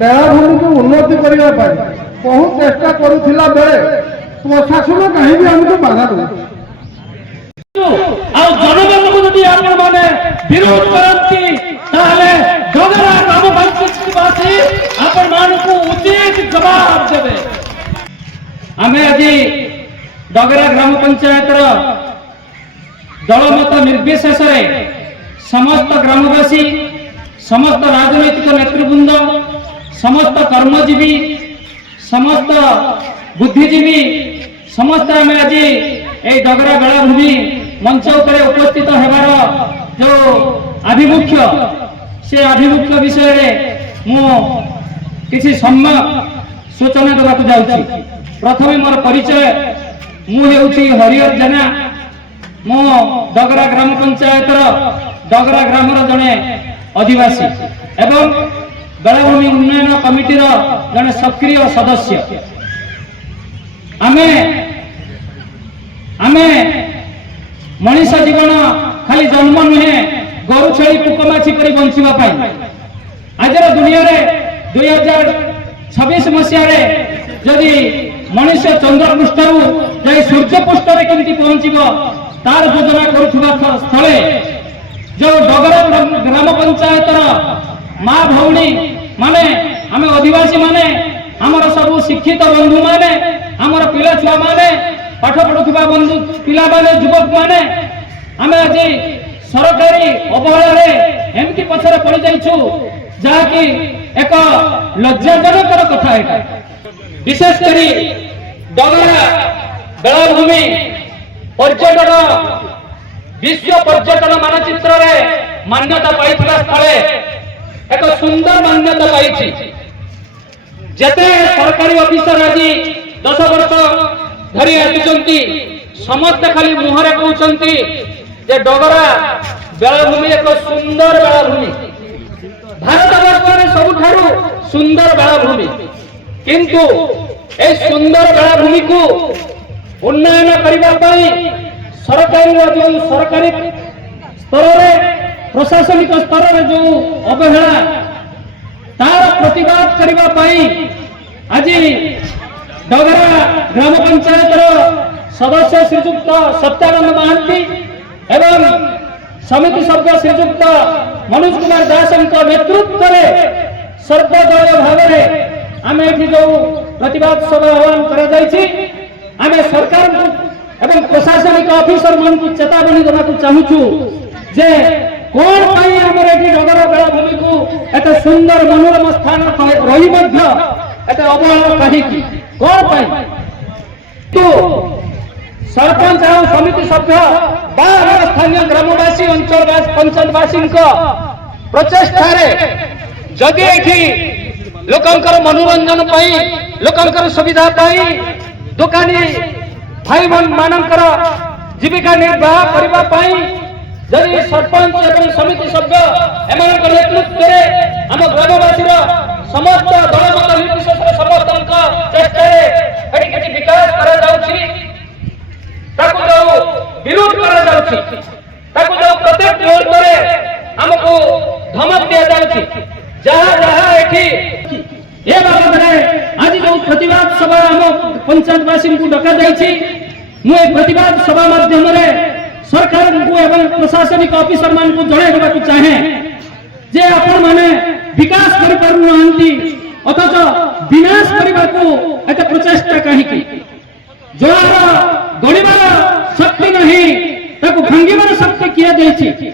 बेलाभूमि को उन्नति करने बहुत चेष्टा करुला बेले प्रशासन कहीं आमको बाधा दे जनमत को यदि आपने विरोध करती डगरा ग्राम पंचायतवासी आपण उचित जवाब देवे। आम आज डगरा ग्राम पंचायत दलमत निर्विशेष समस्त ग्रामवासी समस्त राजनैतिक नेतृवृंद समस्त कर्मजीवी समस्त बुद्धिजीवी समस्त आम आज ये डगरा बेलाभूमि मंच उपर उपस्थित होबार जो आभिमुख्य से आभिमुख्य विषय मु किसी सम्यक सूचना देवाक जाउछि। प्रथमे मोर परिचय मु हेउछि हरिहर जेना मो डगरा ग्राम पंचायत डगरा ग्राम जड़े अधिवासी एवं बेलाभूमि उन्नयन कमिटीर जड़े सक्रिय सदस्य। आमे आमे मनीष जीवन खाली जन्म नुहे गोरु छेली पुकमाछी पर बंचापी आज दुनिया रे 2026 मसीह जदि मनुष्य चंद्र पृष्ठरू जा सूर्य पृष्ठ में केमती पहुंचब तार योजना करुवा स्थले जो डगरा ग्राम पंचायत माँ भौणी माने आम आदिवासी माने आमर सब शिक्षित बंधु माने आमर पिला छुआ माने पाठ पढ़ुवा बंधु पिला माने युवक माने आम आज सरकारी अवहेला एमती पछरे पड़ जाइछु जहाँकि एक लज्जाजनक कथा है। विशेषकर डगरा बेलाभूमि पर्यटन विश्व पर्यटन मानचित्र रे मान्यता पाई स्थले एक सुंदर मान्यता पाई। जेते सरकारी ऑफिसर आज 10 वर्ष धरी आसुचंती समस्त खाली मुहरे कहउचंती जे डगरा बेलाभूमि एक सुंदर बेलाभूमि भारत वर्ष में सबुठारु सुंदर बेलाभूमि किंतु ए सुंदर बेलाभूमि को उन्नयन करबा पई सरकारी स्तर में प्रशासनिक स्तर में जो अवहेला तार प्रतिवाद करबा पई आज डगरा ग्राम पंचायत सदस्य श्रीजुक्त सत्यानंद महांती एवं समिति सभ्य श्रीजुक्त मनोज कुमार दास नेतृत्व में सर्वदलीय भाव में आम ये जो प्रतिवाद सभा आह्वान कर सरकार एवं प्रशासनिक ऑफिसर मान को चेतावनी देवा चाहूँ जे कौन पाई आमर ये डगरा बेलाभूमि को एत सुंदर मनोरम स्थान रही एत अवहेला कहीं कौन पाई तो सरपंच और समिति सभ्य स्थानीय ग्रामवासी अंचल पंचायतवासी प्रचेषा जदि ये लोकंकर मनोरंजन पाई लोकंकर सुविधा पाई दुकानी भाई मानकर जीविका निर्वाह करबा पाई जदि सरपंच एवं समिति सभ्य एम नेतृत्व में आम ग्रामवासी समस्त दलमत निर्विशेष समस्त चेष्टा विकास विरोध प्रत्येक मुहूर्त आमको धमक दि जाऊँगी जहाँ जहाँ बाबद आज जो प्रतिवाद सभा आम पंचायतवासी को डका मुझे प्रतिवाद सभा माध्यम सरकार को एवं प्रशासनिक ऑफिसर मान को जन चाहे जे आपण माने विकास कर पारुनांती अथच विनाश करने को एत प्रचेष्टा कहीं जहार गणिबार शक्ति नहीं ताको भांगिबार शक्ति किए देछि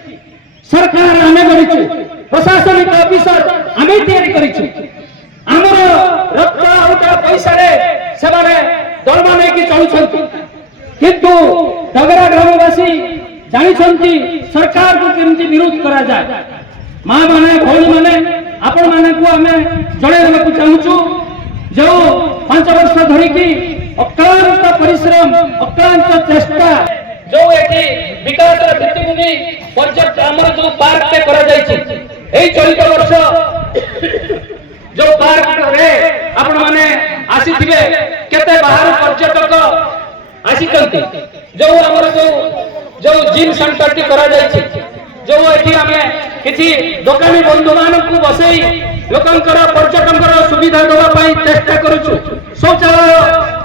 सरकार आमे गरिछु प्रशासनिक ऑफिसर आमे तैयारी करिछु हमर रक्त उठा पैसा रे सेबारे दरमा नै कि चलुछंती किंतु डगरा ग्रामवासी जानिछंती सरकार को केमती विरोध करा जाए मां माने भौणी माने आपण माने को आमे जणेबाकू चाहूछु जो 5 वर्ष धरिकी अक्लांत परिश्रम अक्लांत चेष्टा जो एठी विकास भित्तिभूमि प्रोजेक्ट हमर जो पार्क पे करा जायछि एई चलित वर्ष जो पार्क रे आपण माने आसीथिबे केते बाहर पर्यटक आसीचंती जो हमर जो जिम सेंटर टी करा जायछि जो एठी हमें किछि दुकानी बंधु मान को बसई लोकंकर पर्यटकर सुविधा देवाई चेष्टा करुचु शौचालय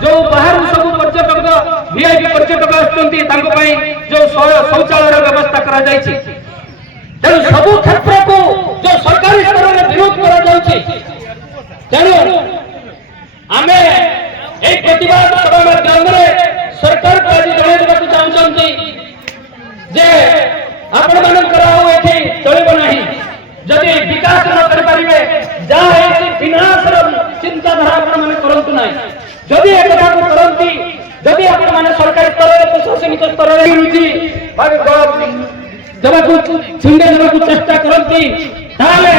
जो बाहर सब पर्यटक वीआईपी पर्यटक आसुच्च जो शौचालय व्यवस्था करा जायछि तेणु सबु क्षेत्र को जो सरकारी स्तर में विरोध करा जाउछि तेणु आमे एक प्रतिवाद सभा माध्यम सरकार को आज जणाइବାକୁ चाହୁଛନ୍ତି जे आपण मानकर एठी चलिबो नाही जदि विकास न कर पारिबे जा है विनाशर चिंताधारा आपण माने करंतु नाही जदि एकटा को करंती जदि आपण माने सरकारी स्तर रे प्रशासनिक स्तर रे रुचि जब को छिंडे देबा को चेष्टा करंती ताले